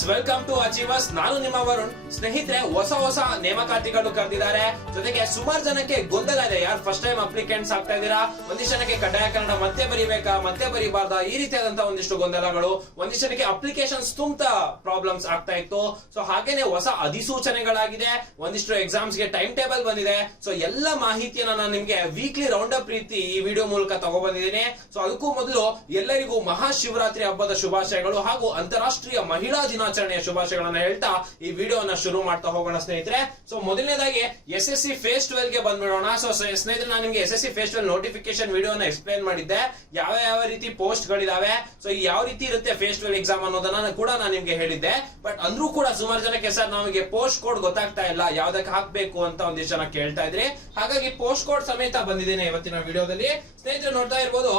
Friends welcome to achievers ನಾನು ನಿಮ್ಮ ವರುಣ್. ಸ್ನೇಹಿತರೆ, ಹೊಸ ಹೊಸ ನೇಮಕಾತಿಗಳು ಕರೆದಿದ್ದಾರೆ. ಜೊತೆಗೆ ಸುಮಾರು ಜನಕ್ಕೆ ಗೊಂದಲ ಇದೆ. ಯಾರು ಫಸ್ಟ್ ಟೈಮ್ ಅಪ್ಲಿಕೆಂಟ್ಸ್ ಆಗ್ತಾ ಇದ್ದೀರಾ? ಒಂದಿಷ್ಟು ಜನಕ್ಕೆ ಕಡ್ಡಾಯ ಕನ್ನಡ ಮತ್ತೆ ಬರಿಬೇಕಾ, ಮತ್ತೆ ಬರಿಬಾರ್ದ? ಈ ರೀತಿಯಾದಂತಹ ಒಂದಿಷ್ಟು ಗೊಂದಲಗಳು. ಒಂದಿಷ್ಟು ಜನಕ್ಕೆ ಅಪ್ಲಿಕೇಶನ್ಸ್ ತುಂಬಾ ಪ್ರಾಬ್ಲಮ್ಸ್ ಆಗ್ತಾ ಇತ್ತು. ಸೊ ಹಾಗೇನೆ ಹೊಸ ಅಧಿಸೂಚನೆಗಳಾಗಿದೆ. ಒಂದಿಷ್ಟು ಎಕ್ಸಾಮ್ಸ್ಗೆ ಟೈಮ್ ಟೇಬಲ್ ಬಂದಿದೆ. ಸೊ ಎಲ್ಲ ಮಾಹಿತಿಯನ್ನ ನಾನು ನಿಮ್ಗೆ ವೀಕ್ಲಿ ರೌಂಡ್ ಅಪ್ ರೀತಿ ಈ ವಿಡಿಯೋ ಮೂಲಕ ತಗೊಬಂದಿದ್ದೀನಿ. ಸೊ ಅದಕ್ಕೂ ಮೊದಲು ಎಲ್ಲರಿಗೂ ಮಹಾಶಿವರಾತ್ರಿ ಹಬ್ಬದ ಶುಭಾಶಯಗಳು ಹಾಗೂ ಅಂತಾರಾಷ್ಟ್ರೀಯ ಮಹಿಳಾ ದಿನಾಚರಣೆಯ ಶುಭಾಶಯಗಳನ್ನ ಹೇಳ್ತಾ ಈ ವಿಡಿಯೋನ ಶುರು ಮಾಡ್ತಾ ಹೋಗೋಣ ಸ್ನೇಹಿತರೆ. ಸೊ ಮೊದಲನೇದಾಗಿ ಎಸ್ ಎಸ್ ಸಿ ಫೇಸ್ ಟ್ವೆಲ್ಗೆ ಬಂದ್ಬಿಡೋಣ. ಸೊ ಸ್ನೇಹಿತರೆ, ನಾನು ನಿಮ್ಗೆ S S C phase twelve notification ವಿಡಿಯೋನ ಎಕ್ಸ್ಪ್ಲೇನ್ ಮಾಡಿದ್ದೆ. ಯಾವ ಯಾವ ರೀತಿ ಪೋಸ್ಟ್ ಗಳಿದಾವೆ? ಸೊ ಯಾವ ರೀತಿ ಇರುತ್ತೆ ಫೇಸ್ ಟ್ವೆಲ್ ಎಕ್ಸಾಮ್ ಅನ್ನೋದನ್ನ ಕೂಡ ನಾನು ನಿಮ್ಗೆ ಹೇಳಿದ್ದೆ. ಬಟ್ ಅಂದ್ರೂ ಕೂಡ ಸುಮಾರು ಜನಕ್ಕೆ ಸರ್ ನಮಗೆ ಪೋಸ್ಟ್ ಕೋಡ್ ಗೊತ್ತಾಗ್ತಾ ಇಲ್ಲ. ಯಾವ್ದಕ್ಕೆ ಹಾಕ್ಬೇಕು ಅಂತ ಒಂದಿಷ್ಟು ಜನ ಕೇಳ್ತಾ ಇದ್ರಿ. ಹಾಗಾಗಿ ಪೋಸ್ಟ್ ಕೋಡ್ ಸಮೇತ ಬಂದಿದ್ದೇನೆ ಇವತ್ತಿನ ವಿಡಿಯೋದಲ್ಲಿ. ಸ್ನೇಹಿತರು, ನೋಡ್ತಾ ಇರ್ಬೋದು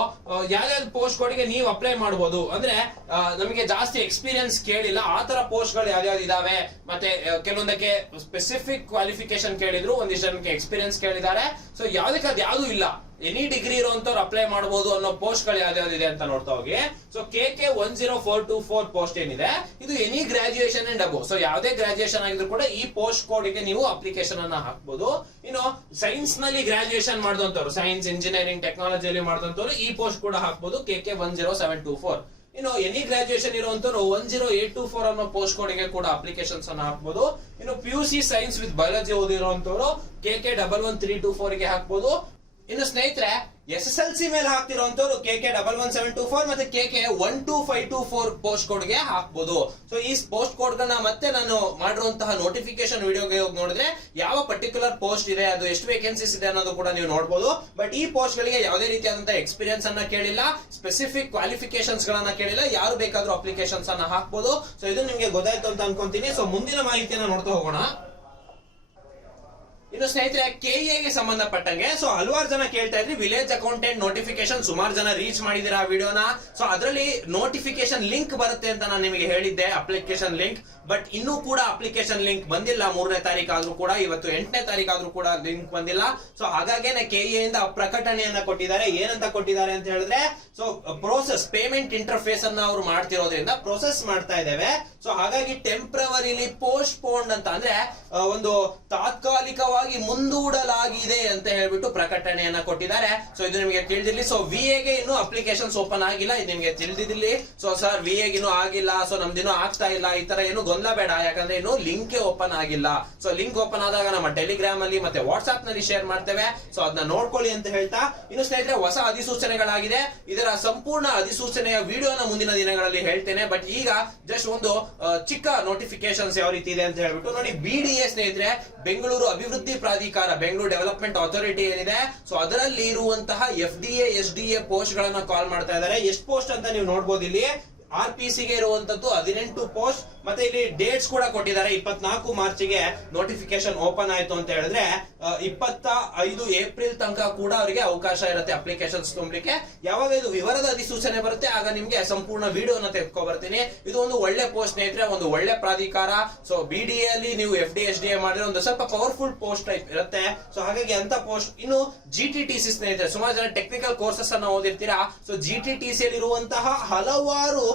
ಯಾವ್ದಾದ್ರು ಪೋಸ್ಟ್ ಕೋಡ್ಗೆ ನೀವು ಅಪ್ಲೈ ಮಾಡಬಹುದು ಅಂದ್ರೆ ನಮಗೆ ಜಾಸ್ತಿ ಎಕ್ಸ್ಪೀರಿಯನ್ಸ್ ಕೇಳಿಲ್ಲ. ಆ ತರ ಪೋಸ್ಟ್ಗಳು ಯಾವ್ಯಾವ್ದು ಇದಾವೆ? ಮತ್ತೆ ಕೆಲವೊಂದಕ್ಕೆ ಸ್ಪೆಸಿಫಿಕ್ ಕ್ವಾಲಿಫಿಕೇಶನ್ ಕೇಳಿದ್ರು, ಒಂದಿಷ್ಟು ಜನಕ್ಕೆ ಎಕ್ಸ್ಪೀರಿಯನ್ಸ್ ಕೇಳಿದ್ದಾರೆ. ಸೊ ಯಾವ್ದಕ್ಕೆ ಅದು ಯಾವ್ದು ಇಲ್ಲ. ಎನಿ ಡಿಗ್ರಿ ಇರುವಂತವ್ರು ಅಪ್ಲೈ ಮಾಡಬಹುದು ಅನ್ನೋ ಪೋಸ್ಟ್ಗಳು ಯಾವ್ದಾವ್ದಿದೆ ಅಂತ ನೋಡ್ತಾ ಹೋಗಿ. So K K one zero four two four post ಏನಿದೆ? ಇದು any graduation and above so ಯಾವುದೇ ಗ್ರಾಜುಯೇಷನ್ ಆಗಿದ್ರು ಕೂಡ ಈ ಪೋಸ್ಟ್ ಕೋಡ್ಗೆ ನೀವು ಅಪ್ಲಿಕೇಶನ್ ಅನ್ನ ಹಾಕ್ಬೋದು. ಇನ್ನು ಸೈನ್ಸ್ನಲ್ಲಿ ಗ್ರಾಜುಯೇಷನ್ ಮಾಡಿದಂತವ್ರು ಸೈನ್ಸ್ ಇಂಜಿನಿಯರಿಂಗ್ ಟೆಕ್ನಾಲಜಿಯಲ್ಲಿ ಮಾಡಿದಂತವ್ರು ಈ ಪೋಸ್ಟ್ ಕೂಡ ಹಾಕ್ಬಹುದು K K one zero seven two four ಇನ್ನು any graduation ಇರುವಂತವ್ರು one zero eight two four ಅನ್ನೋ ಪೋಸ್ಟ್ ಕೋಡ್ಗೆ ಕೂಡ ಅಪ್ಲಿಕೇಶನ್ಸ್ ಅನ್ನ ಹಾಕ್ಬೋದು. ಇನ್ನು P U C science with biology ಓದಿರುವಂತವ್ರು K K double one three two ಫೋರ್ಗೆ ಹಾಕ್ಬೋದು. ಇನ್ನು ಸ್ನೇಹಿತರೆ ಎಸ್ ಎಸ್ ಎಲ್ ಸಿ ಮೇಲೆ ಹಾಕ್ತಿರುವಂತವ್ರು K double one seven two four ಮತ್ತೆ K K one two five two four post ಕೋಡ್ಗೆ ಹಾಕ್ಬೋದು. ಸೊ ಈ post ಕೋಡ್ಗಳನ್ನ ಮತ್ತೆ ನಾನು ಮಾಡಿರುವಂತಹ ನೋಟಿಫಿಕೇಶನ್ ವಿಡಿಯೋಗೆ ಹೋಗಿ ನೋಡಿದ್ರೆ ಯಾವ ಪರ್ಟಿಕ್ಯುಲರ್ ಪೋಸ್ಟ್ ಇದೆ, ಅದು ಎಷ್ಟು ವೇಕೆನ್ಸೀಸ್ ಇದೆ ಅನ್ನೋದು ಕೂಡ ನೀವು ನೋಡಬಹುದು ಬಟ್ ಈ ಪೋಸ್ಟ್ ಗಳಿಗೆ ಯಾವುದೇ ರೀತಿಯಾದಂತಹ ಎಕ್ಸ್ಪೀರಿಯನ್ಸ್ ಅನ್ನ ಕೇಳಿಲ್ಲ ಸ್ಪೆಸಿಫಿಕ್ ಕ್ವಾಲಿಫಿಕೇಶನ್ಸ್ ಗಳನ್ನ ಕೇಳಿಲ್ಲ, ಯಾರು ಬೇಕಾದ್ರೂ ಅಪ್ಲಿಕೇಶನ್ಸ್ ಅನ್ನ ಹಾಕ್ಬೋದು. ಸೊ ಇದು ನಿಮಗೆ ಗೊತ್ತಾಯ್ತು ಅಂತ ಅನ್ಕೊಂತೀನಿ. ಸೊ ಮುಂದಿನ ಮಾಹಿತಿಯನ್ನ ನೋಡ್ತಾ ಹೋಗೋಣ. ಇನ್ನು ಸ್ನೇಹಿತರೆ ಕೆಇಎಗೆ ಸಂಬಂಧಪಟ್ಟಂಗೆ. ಸೊ ಹಲವಾರು ಜನ ಕೇಳ್ತಾ ಇದ್ರಿ. ವಿಲೇಜ್ ಅಕೌಂಟೆಂಟ್ ನೋಟಿಫಿಕೇಶನ್ ಸುಮಾರು ಜನ ರೀಚ್ ಮಾಡಿದಿರ ಆ ವಿಡಿಯೋನ ಸೊ ಅದರಲ್ಲಿ ನೋಟಿಫಿಕೇಶನ್ ಲಿಂಕ್ ಬರುತ್ತೆ ಅಂತ ನಾನು ನಿಮಗೆ ಹೇಳಿದ್ದೆ ಅಪ್ಲಿಕೇಶನ್ ಲಿಂಕ್ ಬಟ್ ಇನ್ನೂ ಕೂಡ ಅಪ್ಲಿಕೇಶನ್ ಲಿಂಕ್ ಬಂದಿಲ್ಲ. ಮೂರನೇ ತಾರೀಕು ಆದ್ರೂ ಕೂಡ, ಇವತ್ತು ಎಂಟನೇ ತಾರೀಕು ಆದ್ರೂ ಕೂಡ ಲಿಂಕ್ ಬಂದಿಲ್ಲ. ಸೊ ಹಾಗಾಗೇನೆ ಇಂದ ಪ್ರಕಟಣೆಯನ್ನ ಕೊಟ್ಟಿದ್ದಾರೆ. ಏನಂತ ಕೊಟ್ಟಿದ್ದಾರೆ ಅಂತ ಹೇಳಿದ್ರೆ ಸೊ ಪ್ರೋಸೆಸ್ ಪೇಮೆಂಟ್ ಇಂಟರ್ಫೇಸ್ ಅನ್ನ ಅವ್ರು ಮಾಡ್ತಿರೋದ್ರಿಂದ ಪ್ರೋಸೆಸ್ ಮಾಡ್ತಾ ಇದ್ದೇವೆ. ಸೊ ಹಾಗಾಗಿ ಟೆಂಪ್ರವರಿಲಿ ಪೋಸ್ಟ್ ಪೋಂಡ್ ಅಂತ ಅಂದ್ರೆ ಒಂದು ತಾತ್ಕಾಲಿಕವಾಗಿ ಮುಂದೂಡಲಾಗಿದೆ ಅಂತ ಹೇಳ್ಬಿಟ್ಟು ಪ್ರಕಟಣೆಯನ್ನ ಕೊಟ್ಟಿದ್ದಾರೆ. ಸೊ ಇದು ನಿಮಗೆ ತಿಳಿದಿರಲಿ. ಸೊ ವಿ ಎಗೆ ಇನ್ನು ಅಪ್ಲಿಕೇಶನ್ಸ್ ಓಪನ್ ಆಗಿಲ್ಲ. ಇದು ನಿಮಗೆ ತಿಳಿದಿರ್ಲಿ. ಸೊ ಸರ್ ವಿ ಎಗೆ ಇನ್ನು ಆಗಿಲ್ಲ. ಸೊ ನಮ್ದಿನ್ನೂ ಆಗ್ತಾ ಇಲ್ಲ. ಈ ತರ ಏನು ಗೊಂದಲ ಬೇಡ ಯಾಕಂದ್ರೆ ಇನ್ನು ಲಿಂಕ್ ಓಪನ್ ಆಗಿಲ್ಲ. ಸೊ ಲಿಂಕ್ ಓಪನ್ ಆದಾಗ ನಮ್ಮ ಟೆಲಿಗ್ರಾಮ್ ಅಲ್ಲಿ ಮತ್ತೆ ವಾಟ್ಸ್ಆಪ್ನಲ್ಲಿ ಶೇರ್ ಮಾಡ್ತೇವೆ. ಸೊ ಅದನ್ನ ನೋಡ್ಕೊಳ್ಳಿ ಅಂತ ಹೇಳ್ತಾ, ಇನ್ನು ಸ್ನೇಹಿತರೆ, ಹೊಸ ಅಧಿಸೂಚನೆಗಳಾಗಿದೆ. ಇದರ ಸಂಪೂರ್ಣ ಅಧಿಸೂಚನೆಯ ವಿಡಿಯೋನ ಮುಂದಿನ ದಿನಗಳಲ್ಲಿ ಹೇಳ್ತೇನೆ. ಬಟ್ ಈಗ ಜಸ್ಟ್ ಒಂದು ಚಿಕ್ಕ ನೋಟಿಫಿಕೇಶನ್ಸ್ ಯಾವ ರೀತಿ ಇದೆ ಅಂತ ಹೇಳ್ಬಿಟ್ಟು ನೋಡಿ. ಬಿಡಿಎ ಸ್ನೇಹಿತರೆ, ಬೆಂಗಳೂರು ಅಭಿವೃದ್ಧಿ ಪ್ರಾಧಿಕಾರ ಬೆಂಗಳೂರು ಡೆವಲಪ್ಮೆಂಟ್ ಅಥಾರಿಟಿ ಏನಿದೆ ಸೊ ಅದರಲ್ಲಿ ಇರುವಂತಹ F D S D A post ಗಳನ್ನ ಕಾಲ್ ಮಾಡ್ತಾ ಇದ್ದಾರೆ. ಎಷ್ಟು ಪೋಸ್ಟ್ ಅಂತ ನೀವು ನೋಡ್ಬೋದು ಇಲ್ಲಿ. ಆರ್ ಪಿ ಸಿ ಗೆ ಇರುವಂತದ್ದು ಹದಿನೆಂಟು ಪೋಸ್ಟ್ ಮತ್ತೆ ಇಲ್ಲಿ ಡೇಟ್ಸ್ ಕೂಡ ಕೊಟ್ಟಿದ್ದಾರೆ. ಇಪ್ಪತ್ನಾಲ್ಕು ಮಾರ್ಚ್ಗೆ ನೋಟಿಫಿಕೇಶನ್ ಓಪನ್ ಆಯ್ತು ಅಂತ ಹೇಳಿದ್ರೆ ಇಪ್ಪತ್ತ ಐದು ಏಪ್ರಿಲ್ ತನಕ ಕೂಡ ಅವರಿಗೆ ಅವಕಾಶ ಇರುತ್ತೆ ಅಪ್ಲಿಕೇಶನ್ಸ್ ತುಂಬಲಿಕ್ಕೆ. ಯಾವಾಗ ಇದು ವಿವರದ ಅಧಿಸೂಚನೆ ಬರುತ್ತೆ, ಆಗ ನಿಮ್ಗೆ ಸಂಪೂರ್ಣ ವಿಡಿಯೋನ ತೆಗೆದುಕೊ ಬರ್ತೀನಿ ಇದು ಒಂದು ಒಳ್ಳೆ ಪೋಸ್ಟ್ ಸ್ನೇಹಿತರೆ, ಒಂದು ಒಳ್ಳೆ ಪ್ರಾಧಿಕಾರ. ಸೊ ಬಿ ಡಿ ಅಲ್ಲಿ ನೀವು F D S D A ಮಾಡಿದ್ರೆ ಒಂದು ಸ್ವಲ್ಪ ಪವರ್ಫುಲ್ ಪೋಸ್ಟ್ ಟೈಪ್ ಇರುತ್ತೆ. ಸೊ ಹಾಗಾಗಿ ಅಂತ ಪೋಸ್ಟ್ ಇನ್ನು ಜಿ ಟಿ ಟಿ ಸಿ ಸ್ನೇಹಿತರೆ, ಸುಮಾರು ಜನ ಟೆಕ್ನಿಕಲ್ ಕೋರ್ಸಸ್ ಅನ್ನ ಓದಿರ್ತೀರಾ? So G T T C ಇರುವಂತಹ ಹಲವಾರು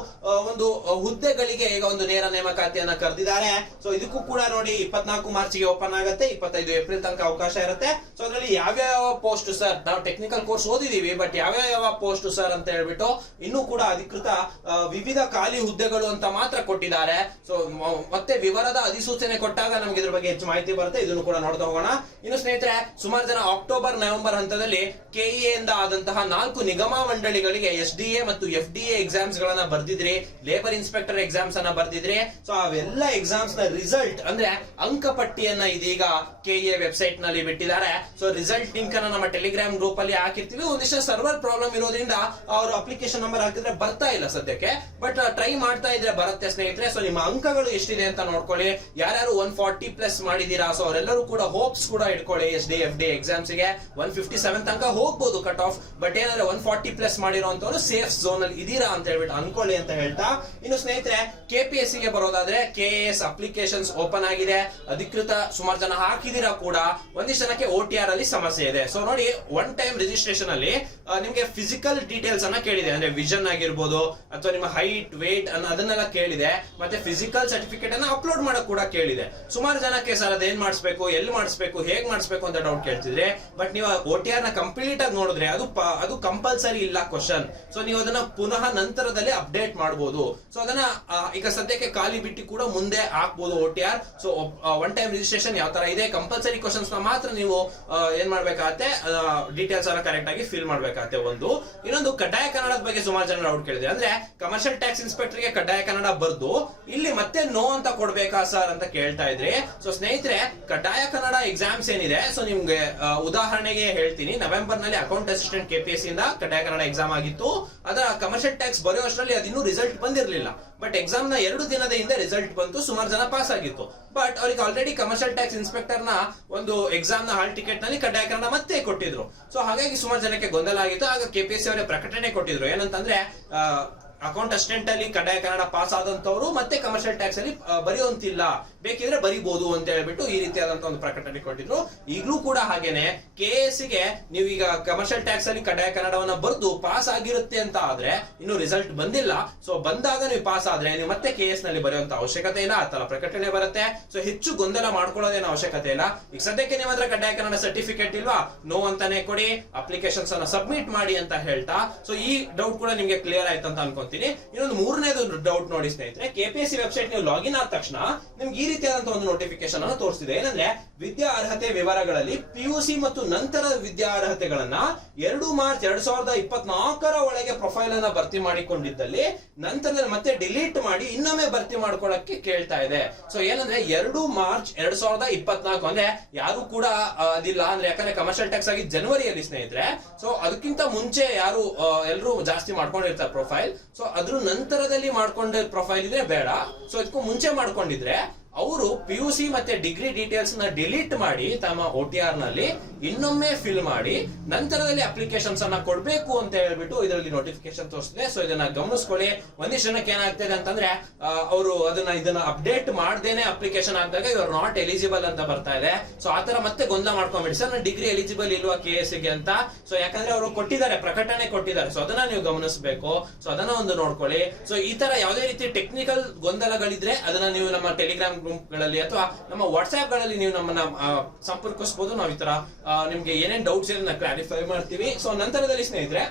ಒಂದು ಹುದ್ದೆಗಳಿಗೆ ಈಗ ಒಂದು ನೇರ ನೇಮಕಾತಿಯನ್ನ ಕರೆದಿದ್ದಾರೆ. ಸೊ ಇದಕ್ಕೂ ಕೂಡ ನೋಡಿ ಇಪ್ಪತ್ನಾಲ್ಕು ಮಾರ್ಚ್ಗೆ ಓಪನ್ ಆಗುತ್ತೆ, ಇಪ್ಪತ್ತೈದು ಏಪ್ರಿಲ್ ತನಕ ಅವಕಾಶ ಇರುತ್ತೆ. ಸೊ ಅದರಲ್ಲಿ ಯಾವ್ಯಾವ ಪೋಸ್ಟ್ ಸರ್ ನಾವು ಟೆಕ್ನಿಕಲ್ ಕೋರ್ಸ್ ಓದಿದೀವಿ ಬಟ್ ಯಾವ್ಯಾವ ಪೋಸ್ಟ್ ಸರ್ ಅಂತ ಹೇಳ್ಬಿಟ್ಟು ಇನ್ನೂ ಕೂಡ ಅಧಿಕೃತ ವಿವಿಧ ಖಾಲಿ ಹುದ್ದೆಗಳು ಅಂತ ಮಾತ್ರ ಕೊಟ್ಟಿದ್ದಾರೆ. ಸೊ ಮತ್ತೆ ವಿವರದ ಅಧಿಸೂಚನೆ ಕೊಟ್ಟಾಗ ನಮ್ಗೆ ಇದ್ರ ಬಗ್ಗೆ ಹೆಚ್ಚು ಮಾಹಿತಿ ಬರುತ್ತೆ. ಇದನ್ನು ಕೂಡ ನೋಡ್ತಾ ಹೋಗೋಣ. ಇನ್ನು ಸ್ನೇಹಿತರೆ, ಸುಮಾರು ಜನ ಅಕ್ಟೋಬರ್ ನವೆಂಬರ್ ಹಂತದಲ್ಲಿ ಕೆಇಎ ಇಂದ ಆದಂತಹ ನಾಲ್ಕು ನಿಗಮ ಮಂಡಳಿಗಳಿಗೆ ಎಸ್ ಡಿ ಮತ್ತು ಎಫ್ ಡಿ ಎಕ್ಸಾಮ್ಸ್ ಗಳನ್ನ ಬರ್ದಿದ್ರಿ. ಲೇಬರ್ ಇನ್ಸ್ಪೆಕ್ಟರ್ ಎಕ್ಸಾಮ್ಸ್ ಅನ್ನ ಬರ್ದಿದ್ರಿ. ಸೊ ಅವೆಲ್ಲ ಎಕ್ಸಾಮ್ಸ್ನ ರಿಸಲ್ಟ್ ಅಂದ್ರೆ ಅಂಕಪಟ್ಟಿಯನ್ನ ಇದೀಗ ಕೆಇಎ ವೆಬ್ಸೈಟ್ನಲ್ಲಿ ಬಿಟ್ಟಿದ್ದಾರೆ. ಸೊ ರಿಸಲ್ಟ್ ಲಿಂಕ್ ಅನ್ನ ನಮ್ಮ ಟೆಲಿಗ್ರಾಮ್ ಗ್ರೂಪ್ ಅಲ್ಲಿ ಹಾಕಿರ್ತೀವಿ. ಒಂದಿಷ್ಟು ಸರ್ವರ್ ಪ್ರಾಬ್ಲಮ್ ಇರೋದ್ರಿಂದ ಅವರು ಅಪ್ಲಿಕೇಶನ್ ನಂಬರ್ ಹಾಕಿದ್ರೆ ಬರ್ತಾ ಇಲ್ಲ ಸದ್ಯಕ್ಕೆ. ಬಟ್ ಟ್ರೈ ಮಾಡ್ತಾ ಇದ್ರೆ ಬರುತ್ತೆ ಸ್ನೇಹಿತರೆ. ಸೊ ನಿಮ್ಮ ಅಂಕಗಳು ಎಷ್ಟಿದೆ ಅಂತ ನೋಡ್ಕೊಳ್ಳಿ. ಯಾರ್ಯಾರು ಒನ್ ಫಾರ್ಟಿ ಪ್ಲಸ್ ಮಾಡಿದೀರಾ ಸೊ ಅವರೆಲ್ಲರೂ ಕೂಡ ಹೋಪ್ಸ್ ಕೂಡ ಇಟ್ಕೊಳ್ಳಿ ಎಸ್ ಡಿ ಎಫ್ ಡಿ ಎಕ್ಸಾಮ್ಸ್ಗೆ. ಒನ್ ಫಿಫ್ಟಿ ಸೆವೆನ್ ತನಕ ಹೋಗ್ಬೋದು ಕಟ್ ಆಫ್ ಬಟ್ ಏನಂದ್ರೆ ಒನ್ ಫಾರ್ಟಿ ಪ್ಲಸ್ ಮಾಡಿರೋ ಸೇಫ್ ಝೋನ್ ಅಲ್ಲಿ ಇದೀರಾ ಅಂತ ಹೇಳ್ಬಿಟ್ಟು ಅನ್ಕೊಳ್ಳಿ ಅಂತ ಹೇಳ್ತಾ. ಇನ್ನು ಸ್ನೇಹಿತರೆ ಕೆಪಿಎಸ್ಸಿ ಗೆ ಬರೋದಾದ್ರೆ ಕೆ ಎಸ್ ಅಪ್ಲಿಕೇಶನ್ಸ್ ಓಪನ್ ಆಗಿದೆ. ಅಧಿಕೃತ ಸುಮಾರು ಜನ ಹಾಕಿದಿರಾ ಕೂಡ. ಒಂದಿಷ್ಟು ಜನಕ್ಕೆ ಓ ಟಿ ಆರ್ ಅಲ್ಲಿ ಸಮಸ್ಯೆ ಇದೆ. ಸೊ ನೋಡಿ ಒನ್ ಟೈಮ್ ರಿಜಿಸ್ಟ್ರೇಷನ್ ಅಲ್ಲಿ ನಿಮ್ಗೆ ಫಿಸಿಕಲ್ ಡೀಟೇಲ್ಸ್ ಅನ್ನ ಕೇಳಿದೆ. ಅಂದ್ರೆ ವಿಷನ್ ಆಗಿರ್ಬೋದು, ಅಥವಾ ನಿಮ್ಮ ಹೈಟ್ ವೇಟ್ ಅನ್ನ ಅದನ್ನೆಲ್ಲ ಕೇಳಿದೆ. ಮತ್ತೆ ಫಿಸಿಕಲ್ ಸರ್ಟಿಫಿಕೇಟ್ ಅನ್ನ ಅಪ್ಲೋಡ್ ಮಾಡಕ್ ಕೂಡ ಕೇಳಿದೆ. ಸುಮಾರು ಜನಕ್ಕೆ ಸರ್ ಅದೇನ್ ಮಾಡಿಸ್ಬೇಕು, ಎಲ್ಲಿ ಮಾಡಿಸ್ಬೇಕು, ಹೇಗ್ ಮಾಡಿಸ್ಬೇಕು ಅಂತ ಡೌಟ್ ಕೇಳ್ತಿದ್ರೆ ಬಟ್ ನೀವು ಓ ಟಿ ಆರ್ನ ಕಂಪ್ಲೀಟ್ ಆಗಿ ನೋಡಿದ್ರೆ ಅದು ಅದು ಕಂಪಲ್ಸರಿ ಇಲ್ಲ ಕ್ವಶನ್ ಸೊ ನೀವು ಅದನ್ನ ಪುನಃ ನಂತರದಲ್ಲಿ ಅಪ್ಡೇಟ್ ಮಾಡಬಹುದು ಸೊ ಅದನ್ನ ಈಗ ಸದ್ಯಕ್ಕೆ ಖಾಲಿ ಬಿಟ್ಟು ಕೂಡ ಮುಂದೆ ಹಾಕ್ಬೋದು O T R. So one time registration ಯಾವ ತರ ಇದೆ ಕಂಪಲ್ಸರಿ ಕ್ವಶನ್ಸ್ ಮಾತ್ರ ನೀವು ಏನ್ ಮಾಡ್ಬೇಕಾಗತ್ತೆ ಡೀಟೇಲ್ಸ್ ಎಲ್ಲ ಕರೆಕ್ಟ್ ಆಗಿ ಫಿಲ್ ಮಾಡ್ಬೇಕಾಗತ್ತೆ ಒಂದು. ಇನ್ನೊಂದು ಕಡ್ಡಾಯ ಕನ್ನಡದ ಬಗ್ಗೆ ಸುಮಾರು ಜನ ಡೌಟ್ ಕೇಳಿದೆ ಅಂದ್ರೆ ಕಮರ್ಷಿಯಲ್ ಟ್ಯಾಕ್ಸ್ ಇನ್ಸ್ಪೆಕ್ಟರ್ಗೆ ಕಡ್ಡಾಯ ಕನ್ನಡ ಬರ್ದು, ಇಲ್ಲಿ ಮತ್ತೆ ನೋ ಅಂತ ಕೊಡ್ಬೇಕಾ ಸರ್ ಅಂತ ಕೇಳ್ತಾ ಇದ್ರಿ ಸೊ ಸ್ನೇಹಿತರೆ, ಕಡ್ಡಾಯ ಕನ್ನಡ ಎಕ್ಸಾಮ್ಸ್ ಏನಿದೆ ಸೊ ನಿಮ್ಗೆ ಉದಾಹರಣೆಗೆ ಹೇಳ್ತೀನಿ. ನವೆಂಬರ್ನಲ್ಲಿ ಅಕೌಂಟ್ ಅಸಿಸ್ಟೆಂಟ್ ಕೆಪಿಎಸ್ ಇಂದ ಕಡ್ಡಾಯ ಕನ್ನಡ ಎಕ್ಸಾಮ್ ಆಗಿತ್ತು. ಅದರ ಕಮರ್ಷಿಯಲ್ ಟ್ಯಾಕ್ಸ್ ಬರೆಯುವಷ್ಟರಲ್ಲಿ ಅದಿನ್ನೂ ರಿಸಲ್ಟ್ ಬಂದಿರಲಿಲ್ಲ. ಬಟ್ ಎಕ್ಸಾಮ್ನ ಎರಡು ದಿನದ ಹಿಂದೆ ರಿಸಲ್ಟ್ ಬಂತು, ಸುಮಾರು ಜನ ಪಾಸ್ ಆಗಿತ್ತು. ಬಟ್ ಅವ್ರಿಗೆ ಆಲ್ರೆಡಿ ಕಮರ್ಷಿಯಲ್ ಟ್ಯಾಕ್ಸ್ ಇನ್ಸ್ಪೆಕ್ಟರ್ನ ಒಂದು ಎಕ್ಸಾಮ್ನ ಹಾಲ್ ಟಿಕೆಟ್ನಲ್ಲಿ ಕಡ್ಡಾಯಕರಣ ಮತ್ತೆ ಕೊಟ್ಟಿದ್ರು. ಸೊ ಹಾಗಾಗಿ ಸುಮಾರು ಜನಕ್ಕೆ ಗೊಂದಲ ಆಗಿತ್ತು. ಆಗ ಕೆಪಿಎಸ್ಸಿ ಅವರೇ ಪ್ರಕಟಣೆ ಕೊಟ್ಟಿದ್ರು. ಏನಂತಂದ್ರೆ ಅಕೌಂಟ್ ಅಸಿಸ್ಟೆಂಟ್ ಅಲ್ಲಿ ಕಡ್ಡಾಯ ಕನ್ನಡ ಪಾಸ್ ಆದಂತವರು ಮತ್ತೆ ಕಮರ್ಷಿಯಲ್ ಟ್ಯಾಕ್ಸ್ ಅಲ್ಲಿ ಬರೆಯುವಂತಿಲ್ಲ. ಬೇಕಿದ್ರೆ ಬರಿಬಹುದು ಅಂತ ಹೇಳ್ಬಿಟ್ಟು ಈ ರೀತಿಯಾದಂತ ಒಂದು ಪ್ರಕಟಣೆ ಕೊಟ್ಟಿದ್ರು. ಈಗಲೂ ಕೂಡ ಹಾಗೇನೆ ಕೆ ಎಸ್ಗೆ ನೀವು ಈಗ ಕಮರ್ಷಿಯಲ್ ಟ್ಯಾಕ್ಸ್ ಅಲ್ಲಿ ಕಡ್ಡಾಯ ಕನ್ನಡವನ್ನ ಬರೆದು ಪಾಸ್ ಆಗಿರುತ್ತೆ ಅಂತ ಆದ್ರೆ ಇನ್ನು ರಿಸಲ್ಟ್ ಬಂದಿಲ್ಲ. ಸೊ ಬಂದಾಗ ನೀವು ಪಾಸ್ ಆದ್ರೆ ನೀವು ಮತ್ತೆ ಕೆ ಎಸ್ನಲ್ಲಿ ಬರೆಯುವಂತ ಅವಶ್ಯಕತೆ ಇಲ್ಲ. ಆತರ ತರ ಪ್ರಕಟಣೆ ಬರುತ್ತೆ. ಸೊ ಹೆಚ್ಚು ಗೊಂದಲ ಮಾಡ್ಕೊಳ್ಳೋದೇನು ಅವಶ್ಯಕತೆ ಇಲ್ಲ. ಈಗ ಸದ್ಯಕ್ಕೆ ನಿಮ್ಮ ಹತ್ರ ಕಡ್ಡಾಯ ಕನ್ನಡ ಸರ್ಟಿಫಿಕೇಟ್ ಇಲ್ವಾ? ನೋ ಅಂತಾನೆ ಕೊಡಿ. ಅಪ್ಲಿಕೇಶನ್ಸ್ ಅನ್ನ ಸಬ್ಮಿಟ್ ಮಾಡಿ ಅಂತ ಹೇಳ್ತಾ. ಸೊ ಈ ಡೌಟ್ ಕೂಡ ನಿಮ್ಗೆ ಕ್ಲಿಯರ್ ಆಯ್ತು ಅಂತ ಅನ್ಕೊಂತೀನಿ. ಇನ್ನೊಂದು ಮೂರನೇದು ಡೌಟ್ ನೋಡಿ ಸ್ನೇಹಿತರೆ ಕೆಪಿಎಸ್ಸಿ ವೆಬ್ಸೈಟ್ ನೀವು ಲಾಗಿನ್ ಆದ ತಕ್ಷಣ ನಿಮ್ಗೆ ಈ ರೀತಿಯಾದಂತಹ ಒಂದು ನೋಟಿಫಿಕೇಶನ್ ಅನ್ನು ತೋರಿಸಿದೆ ಏನಂದ್ರೆ, ವಿದ್ಯಾ ಅರ್ಹತೆ ವಿವರಗಳಲ್ಲಿ ಪಿಯುಸಿ ಮತ್ತು ನಂತರದ ವಿದ್ಯಾ ಅರ್ಹತೆಗಳನ್ನ ಎರಡು ಮಾರ್ಚ್ ಎರಡ್ ಸಾವಿರದ ಇಪ್ಪತ್ನಾಲ್ಕರ ಒಳಗೆ ಪ್ರೊಫೈಲ್ ಅನ್ನ ಭರ್ತಿ ಮಾಡಿಕೊಂಡಿದ್ದಲ್ಲಿ ನಂತರ ಮತ್ತೆ ಡಿಲೀಟ್ ಮಾಡಿ ಇನ್ನೊಮ್ಮೆ ಭರ್ತಿ ಮಾಡ್ಕೊಳ್ಳಕ್ಕೆ ಕೇಳ್ತಾ ಇದೆ. ಸೊ ಏನಂದ್ರೆ, ಎರಡು ಮಾರ್ಚ್ ಎರಡ್ ಸಾವಿರದ ಇಪ್ಪತ್ನಾಲ್ಕು ಅಂದ್ರೆ ಯಾರು ಕೂಡ ಅದಿಲ್ಲ. ಅಂದ್ರೆ ಯಾಕಂದ್ರೆ ಕಮರ್ಷಿಯಲ್ ಟ್ಯಾಕ್ಸ್ ಆಗಿ ಜನವರಿಯಲ್ಲಿ ಸ್ನೇಹಿತರೆ. ಸೊ ಅದಕ್ಕಿಂತ ಮುಂಚೆ ಯಾರು ಎಲ್ಲರೂ ಜಾಸ್ತಿ ಮಾಡ್ಕೊಂಡಿರ್ತಾರೆ ಪ್ರೊಫೈಲ್ ಸೊ ಅದ್ರ ನಂತರದಲ್ಲಿ ಮಾಡ್ಕೊಂಡ ಪ್ರೊಫೈಲ್ ಇದ್ರೆ ಬೇಡ. ಸೊ ಅದಕ್ಕೂ ಮುಂಚೆ ಮಾಡ್ಕೊಂಡಿದ್ರೆ ಅವರು ಪಿ ಯು ಸಿ ಮತ್ತೆ ಡಿಗ್ರಿ ಡೀಟೇಲ್ಸ್ನ ಡಿಲೀಟ್ ಮಾಡಿ ತಮ್ಮ ಒ ಟಿ ಆರ್ನಲ್ಲಿ ಇನ್ನೊಮ್ಮೆ ಫಿಲ್ ಮಾಡಿ ನಂತರದಲ್ಲಿ ಅಪ್ಲಿಕೇಶನ್ಸ್ ಅನ್ನ ಕೊಡ್ಬೇಕು ಅಂತ ಹೇಳ್ಬಿಟ್ಟು ಇದರಲ್ಲಿ ನೋಟಿಫಿಕೇಶನ್ ತೋರಿಸಿದೆ. ಸೊ ಇದನ್ನ ಗಮನಿಸ್ಕೊಳ್ಳಿ. ಒಂದಿಷ್ಟು ಜನಕ್ಕೆ ಏನಾಗ್ತದೆ ಅಂತಂದ್ರೆ ಅವರು ಅದನ್ನ ಇದನ್ನ ಅಪ್ಡೇಟ್ ಮಾಡ್ದೇನೆ ಅಪ್ಲಿಕೇಶನ್ ಹಾಕಿದಾಗ ಇವ್ರು ನಾಟ್ ಎಲಿಜಿಬಲ್ ಅಂತ ಬರ್ತಾ ಇದೆ. ಸೊ ಆತರ ಮತ್ತೆ ಗೊಂದಲ ಮಾಡ್ಕೊಂಡ್ಬಿಡಿ ಸರ್ ಡಿಗ್ರಿ ಎಲಿಜಿಬಲ್ ಇಲ್ವಾ ಕೆ ಎಸ್ಗೆ ಅಂತ? ಸೊ ಯಾಕಂದ್ರೆ ಅವರು ಕೊಟ್ಟಿದ್ದಾರೆ, ಪ್ರಕಟಣೆ ಕೊಟ್ಟಿದ್ದಾರೆ. ಸೊ ಅದನ್ನ ನೀವು ಗಮನಿಸಬೇಕು. ಸೊ ಅದನ್ನ ಒಂದು ನೋಡ್ಕೊಳ್ಳಿ. ಸೊ ಈ ತರ ಯಾವುದೇ ರೀತಿ ಟೆಕ್ನಿಕಲ್ ಗೊಂದಲಗಳಿದ್ರೆ ಅದನ್ನ ನೀವು ನಮ್ಮ ಟೆಲಿಗ್ರಾಮ್ ಗ್ರೂಪ್ಗಳಲ್ಲಿ ಅಥವಾ ನಮ್ಮ ವಾಟ್ಸ್ಆಪ್ಗಳಲ್ಲಿ ನೀವು ನಮ್ಮನ್ನ ಸಂಪರ್ಕಿಸಬಹುದು ನಾವು ಈ ತರ ನಿಮ್ಗೆ ಏನೇನ್ ಡೌಟ್ಸ್ ಇದೆ ಕ್ಲಾರಿಫೈ ಮಾಡ್ತೀವಿ. ಸೊ ನಂತರದಲ್ಲಿ ಸ್ನೇಹಿತರೆ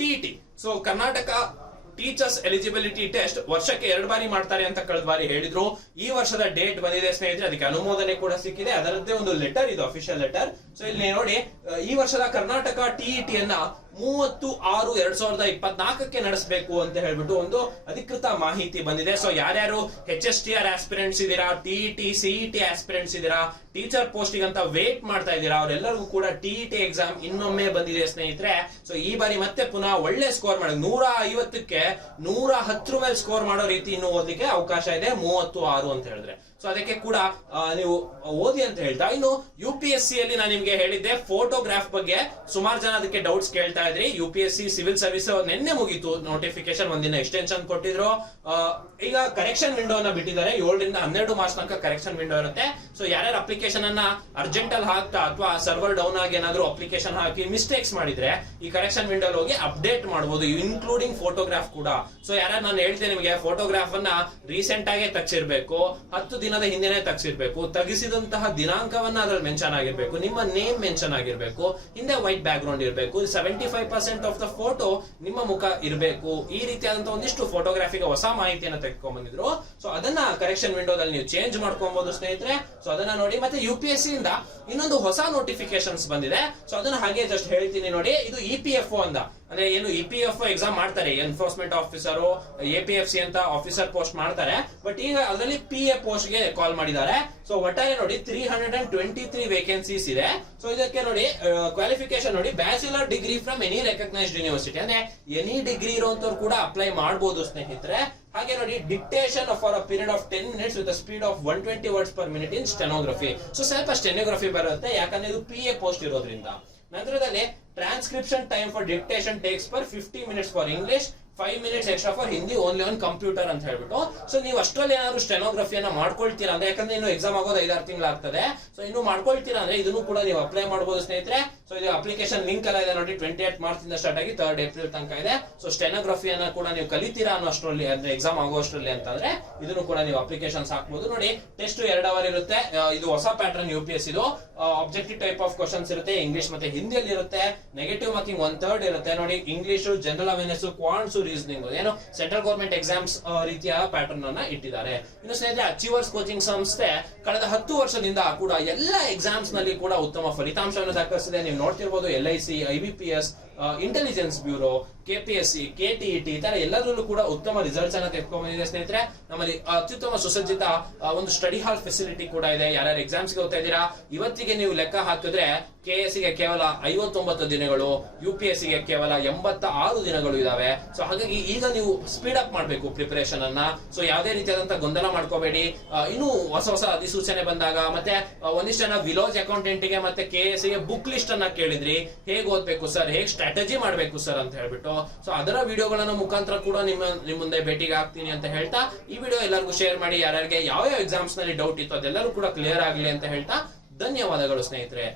TET so Karnataka teachers eligibility test ವರ್ಷಕ್ಕೆ ಎರಡು ಬಾರಿ ಮಾಡ್ತಾರೆ ಅಂತ ಕಳೆದ ಬಾರಿ ಹೇಳಿದ್ರು. ಈ ವರ್ಷದ ಡೇಟ್ ಬಂದಿದೆ ಸ್ನೇಹಿತರೆ, ಅದಕ್ಕೆ ಅನುಮೋದನೆ ಕೂಡ ಸಿಕ್ಕಿದೆ. ಅದರದ್ದೇ ಒಂದು ಲೆಟರ್ ಇದು ಅಫಿಷಿಯಲ್ ಲೆಟರ್ ಸೊ ಇಲ್ಲಿ ನೋಡಿ ಈ ವರ್ಷದ ಕರ್ನಾಟಕ ಟಿಇಟಿ ಅನ್ನ ಮೂವತ್ತು ಆರು ಎರಡ್ ಸಾವಿರದ ಇಪ್ಪತ್ನಾಲ್ಕಕ್ಕೆ ನಡೆಸಬೇಕು ಅಂತ ಹೇಳ್ಬಿಟ್ಟು ಒಂದು ಅಧಿಕೃತ ಮಾಹಿತಿ ಬಂದಿದೆ. ಸೊ ಯಾರ್ಯಾರು H S T R aspirants ಇದೀರಾ ಸಿಇ ಟಿ ಆಸ್ಪಿರೆಂಟ್ಸ್ ಇದೀರಾ ಟೀಚರ್ ಪೋಸ್ಟಿಗೆ ಅಂತ ವೇಟ್ ಮಾಡ್ತಾ ಇದ್ದೀರಾ, ಅವರೆಲ್ಲರಿಗೂ ಕೂಡ ಟಿ ಟಿ ಎಕ್ಸಾಮ್ ಇನ್ನೊಮ್ಮೆ ಬಂದಿದೆ ಸ್ನೇಹಿತರೆ. ಸೊ ಈ ಬಾರಿ ಮತ್ತೆ ಪುನಃ ಒಳ್ಳೆ ಸ್ಕೋರ್ ಮಾಡಿ. ನೂರ ಐವತ್ತಕ್ಕೆ ನೂರ ಹತ್ತರ ಮೇಲೆ ಸ್ಕೋರ್ ಮಾಡೋ ರೀತಿ ಇನ್ನು ಓದಲಿಕ್ಕೆ ಅವಕಾಶ ಇದೆ. ಮೂವತ್ತು ಆರು ಅಂತ ಹೇಳಿದ್ರೆ. ಸೊ ಅದಕ್ಕೆ ಕೂಡ ನೀವು ಓದಿ ಅಂತ ಹೇಳ್ತಾ, ಇನ್ನು ಯು ಪಿ ಎಸ್ ಸಿ ಅಲ್ಲಿ ನಾನು ನಿಮ್ಗೆ ಹೇಳಿದ್ದೆ ಫೋಟೋಗ್ರಾಫ್ ಬಗ್ಗೆ ಸುಮಾರು ಜನ ಅದಕ್ಕೆ ಡೌಟ್ಸ್ ಕೇಳ್ತಾ ಇದ್ರಿ. U P S C civil service ನಿನ್ನೆ ಮುಗೀತು ನೋಟಿಫಿಕೇಶನ್ ಒಂದಿನ ಎಕ್ಸ್ಟೆನ್ಷನ್ ಕೊಟ್ಟಿದ್ರು. ಈಗ ಕರೆಕ್ಷನ್ ವಿಂಡೋ ಅನ್ನ ಬಿಟ್ಟಿದ್ದಾರೆ, ಏಳರಿಂದ ಹನ್ನೆರಡು ಮಾರ್ಚ್ ತನಕ ಕರೆಕ್ಷನ್ ವಿಂಡೋ ಇರುತ್ತೆ. ಸೊ ಯಾರ್ಯಾರು ಅಪ್ಲಿಕೇಶನ್ ಅನ್ನ ಅರ್ಜೆಂಟ್ ಅಲ್ಲಿ ಹಾಕ್ತಾ ಅಥವಾ ಸರ್ವರ್ ಡೌನ್ ಆಗಿ ಏನಾದ್ರು ಅಪ್ಲಿಕೇಶನ್ ಹಾಕಿ ಮಿಸ್ಟೇಕ್ಸ್ ಮಾಡಿದ್ರೆ, ಈ ಕರೆಕ್ಷನ್ ವಿಂಡೋ ಹೋಗಿ ಅಪ್ಡೇಟ್ ಮಾಡಬಹುದು ಇನ್ಕ್ಲೂಡಿಂಗ್ ಫೋಟೋಗ್ರಾಫ್ ಕೂಡ. ಸೊ ಯಾರ್ಯಾರು ನಾನು ಹೇಳ್ತೇನೆ ನಿಮಗೆ ಫೋಟೋಗ್ರಾಫ್ ಅನ್ನ ರೀಸೆಂಟ್ ಆಗೇ ತಗ್ಸಿರ್ಬೇಕು ಹತ್ತು ದಿನದ ಹಿಂದೆನೆ ತಗ್ಸಿರ್ಬೇಕು, ತಗಿಸಿದಂತಹ ದಿನಾಂಕವನ್ನ ಅದ್ರಲ್ಲಿ ಮೆನ್ಷನ್ ಆಗಿರ್ಬೇಕು, ನಿಮ್ಮ ನೇಮ್ ಮೆನ್ಷನ್ ಆಗಿರ್ಬೇಕು, ಹಿಂದೆ ವೈಟ್ ಬ್ಯಾಕ್ ಗ್ರೌಂಡ್ ಇರಬೇಕು seventy five percent of the photo ನಿಮ್ಮ ಮುಖ ಇರಬೇಕು, ಈ ರೀತಿಯಾದಂತಹ ಒಂದಿಷ್ಟು ಫೋಟೋಗ್ರಾಫಿಗೆ ಹೊಸ ಮಾಹಿತಿಯನ್ನು ತೆಗೆದುಕೊಂಡ್ ಬಂದಿದ್ರು ಸೊ ಅದನ್ನ ಕರೆಕ್ಷನ್ ವಿಂಡೋದಲ್ಲಿ ನೀವು ಚೇಂಜ್ ಮಾಡ್ಕೊಬಹುದು ಸ್ನೇಹಿತರೆ. ಸೊ ಅದನ್ನ ನೋಡಿ, ಮತ್ತೆ ಯು ಪಿ ಎಸ್ ಸಿ ಇಂದ ಇನ್ನೊಂದು ಹೊಸ ನೋಟಿಫಿಕೇಶನ್ಸ್ ಬಂದಿದೆ. ಸೊ ಅದನ್ನ ಹಾಗೆ ಜಸ್ಟ್ ಹೇಳ್ತೀನಿ ನೋಡಿ, ಇದು ಇ ಪಿ ಎಫ್ ಅಂತ ಅಂದ್ರೆ ಏನು ಇ ಪಿ ಎಫ್ ಎಕ್ಸಾಮ್ ಮಾಡ್ತಾರೆ enforcement officer A P F C ಅಂತ ಆಫೀಸರ್ ಪೋಸ್ಟ್ ಮಾಡ್ತಾರೆ. ಬಟ್ ಈಗ ಅದರಲ್ಲಿ ಪಿ ಎ ಪೋಸ್ಟ್ ಗೆ ಕಾಲ್ ಮಾಡಿದ್ದಾರೆ. ಸೊ ಒಟ್ಟಾರೆ ನೋಡಿ three hundred and twenty three vacancies ಇದೆ. ಸೊ ಇದಕ್ಕೆ ನೋಡಿ ಕ್ವಾಲಿಫಿಕೇಶನ್ ನೋಡಿ bachelor degree from any recognised university ಅಂದ್ರೆ ಎನಿ ಡಿಗ್ರಿ ಇರುವಂತವ್ರು ಕೂಡ ಅಪ್ಲೈ ಮಾಡಬಹುದು ಸ್ನೇಹಿತರೆ. ಹಾಗೆ ನೋಡಿ dictation for a period of ten minutes with speed of one twenty words per minute in stenography so ಸ್ವಲ್ಪ ಸ್ಟೆನೋಗ್ರಫಿ ಬರುತ್ತೆ, ಯಾಕಂದ್ರೆ ಇದು ಪಿ ಎ ಪೋಸ್ಟ್ ಇರೋದ್ರಿಂದ. ನಂತರದಲ್ಲಿ transcription time for dictation takes per fifty minutes for English five minutes extra for Hindi only on computer ಅಂತ ಹೇಳ್ಬಿಟ್ಟು. So ನೀವು ಅಷ್ಟರಲ್ಲಿ ಏನಾದ್ರು ಸ್ಟೆನೋಗ್ರಫಿಯನ್ನ ಮಾಡ್ಕೊಳ್ತೀರಾ ಅಂದ್ರೆ, ಯಾಕಂದ್ರೆ ಇನ್ನು ಎಕ್ಸಾಮ್ ಆಗೋದು ಐದಾರು ತಿಂಗಳಾಗ್ತದೆ. ಸೊ ಇನ್ನು ಮಾಡ್ಕೊಳ್ತೀರಾ ಅಂದ್ರೆ, ಇದನ್ನು ಕೂಡ ನೀವು ಅಪ್ಲೈ ಮಾಡಬಹುದು ಸ್ನೇಹಿತರೆ. ಸೊ ಇದು ಅಪ್ಲಿಕೇಶನ್ ಲಿಂಕ್ ಎಲ್ಲ ಇದೆ ನೋಡಿ ಟ್ವೆಂಟಿ ಏಟ್ ಮಾರ್ಚ್ ಇಂದ ಸ್ಟಾರ್ಟ್ ಆಗಿ ತರ್ಡ್ ಏಪ್ರಿಲ್ ತನಕ ಇದೆ. ಸೊ ಸ್ಟೆನೋಗ್ರಫಿಯನ್ನ ಕೂಡ ನೀವು ಕಲಿತೀರಾ ಅನ್ನೋ ಅಷ್ಟರಲ್ಲಿ ಅಂದ್ರೆ ಎಕ್ಸಾಮ್ ಆಗೋ ಅಷ್ಟರಲ್ಲಿ ಅಂತಂದ್ರೆ, ಇದನ್ನು ಕೂಡ ನೀವು ಅಪ್ಲಿಕೇಶನ್ಸ್ ಹಾಕ್ಬೋದು. ನೋಡಿ ಟೆಸ್ಟ್ ಎರಡು ಅವರ್ ಇರುತ್ತೆ. ಇದು ಹೊಸ ಪ್ಯಾಟರ್ನ್ ಯು ಪಿ ಎಸ್ ಇದು. ಆಬ್ಜೆಕ್ಟಿವ್ ಟೈಪ್ ಆಫ್ ಕ್ವಶನ್ಸ್ ಇರುತ್ತೆ ಇಂಗ್ಲಿಷ್ ಮತ್ತೆ ಹಿಂದಿಯಲ್ಲಿ ಇರುತ್ತೆ. ನೆಗೆಟಿವ್ ಮಾರ್ಕಿಂಗ್ ಒನ್ ಥರ್ಡ್ ಇರುತ್ತೆ. ನೋಡಿ English general awareness quants reasoning ಏನು ಸೆಂಟ್ರಲ್ ಗೌರ್ಮೆಂಟ್ ಎಕ್ಸಾಮ್ಸ್ ರೀತಿಯ ಪ್ಯಾಟರ್ನ್ ಅನ್ನ ಇಟ್ಟಿದ್ದಾರೆ. ಇನ್ನು ಸ್ನೇಹಿತರೆ ಅಚೀವರ್ಸ್ ಕೋಚಿಂಗ್ ಸಂಸ್ಥೆ, ಕಳೆದ ಹತ್ತು ವರ್ಷದಿಂದ ಕೂಡ ಎಲ್ಲ ಎಕ್ಸಾಮ್ಸ್ನಲ್ಲಿ ಕೂಡ ಉತ್ತಮ ಫಲಿತಾಂಶವನ್ನು ದಾಖಲಿಸಿದೆ. ನೀವು ನೋಡ್ತಿರ್ಬೋದು L I C I B P S intelligence bureau K P S C K T E T ಈ ತರ ಎಲ್ಲದರಲ್ಲೂ ಕೂಡ ಉತ್ತಮ ರಿಸಲ್ಟ್ಸ್ ಅನ್ನ ತೆಗೆದುಕೊಂಡು ಸ್ನೇಹಿತರೆ. ನಮ್ಮಲ್ಲಿ ಅತ್ಯುತ್ತಮ ಸುಸಜ್ಜಿತ ಒಂದು ಸ್ಟಡಿ ಹಾಲ್ ಫೆಸಿಲಿಟಿ ಕೂಡ ಇದೆ. ಯಾರ್ಯಾರು ಎಕ್ಸಾಮ್ಸ್ಗೆ ಹೋಗ್ತಾ ಇದ್ದೀರಾ? ಇವತ್ತಿಗೆ ನೀವು ಲೆಕ್ಕ ಹಾಕಿದ್ರೆ ಕೆ ಎಸ್ ಸಿಗೆ ಕೇವಲ ಐವತ್ತೊಂಬತ್ತು ದಿನಗಳು ಯು ಪಿ ಎಸ್ ಸಿಗೆ ಕೇವಲ ಎಂಬತ್ತ ಆರು ದಿನಗಳು ಇದಾವೆ. ಸೊ ಹಾಗಾಗಿ ಈಗ ನೀವು ಸ್ಪೀಡ್ ಅಪ್ ಮಾಡಬೇಕು ಪ್ರಿಪರೇಷನ್ ಅನ್ನ. ಸೊ ಯಾವುದೇ ರೀತಿಯಾದಂತಹ ಗೊಂದಲ ಮಾಡ್ಕೋಬೇಡಿ. ಇನ್ನು ಹೊಸ ಹೊಸ ಅಧಿಸೂಚನೆ ಬಂದಾಗ ಮತ್ತೆ ಒಂದಿಷ್ಟು ಜನ ವಿಲೋಜ್ ಅಕೌಂಟೆಂಟ್ಗೆ ಮತ್ತೆ ಕೆ ಎಸ್ ಸಿಗೆ ಬುಕ್ ಲಿಸ್ಟ್ ಅನ್ನ ಕೇಳಿದ್ರಿ. ಹೇಗೆ ಓದ್ಬೇಕು ಸರ್ ಹೇಗ್ ಸ್ಟ್ರಾಟಜಿ ಮಾಡಬೇಕು ಸರ್ ಅಂತ ಹೇಳ್ಬಿಟ್ಟು. ಸೊ ಅದರ ವಿಡಿಯೋಗಳನ್ನ ಮುಖಾಂತರ ಕೂಡ ನಿಮ್ಮ ನಿಮ್ಮ ಮುಂದೆ ಭೇಟಿಗೆ ಆಗ್ತೀನಿ ಅಂತ ಹೇಳ್ತಾ, ಈ ವಿಡಿಯೋ ಎಲ್ಲರಿಗೂ ಶೇರ್ ಮಾಡಿ, ಯಾರ್ಯಾರಿಗೆ ಯಾವ ಯಾವ ಎಕ್ಸಾಮ್ಸ್ನಲ್ಲಿ ಡೌಟ್ ಇತ್ತು ಅದೆಲ್ಲರೂ ಕೂಡ ಕ್ಲಿಯರ್ ಆಗಲಿ ಅಂತ ಹೇಳ್ತಾ, ಧನ್ಯವಾದಗಳು ಸ್ನೇಹಿತರೆ.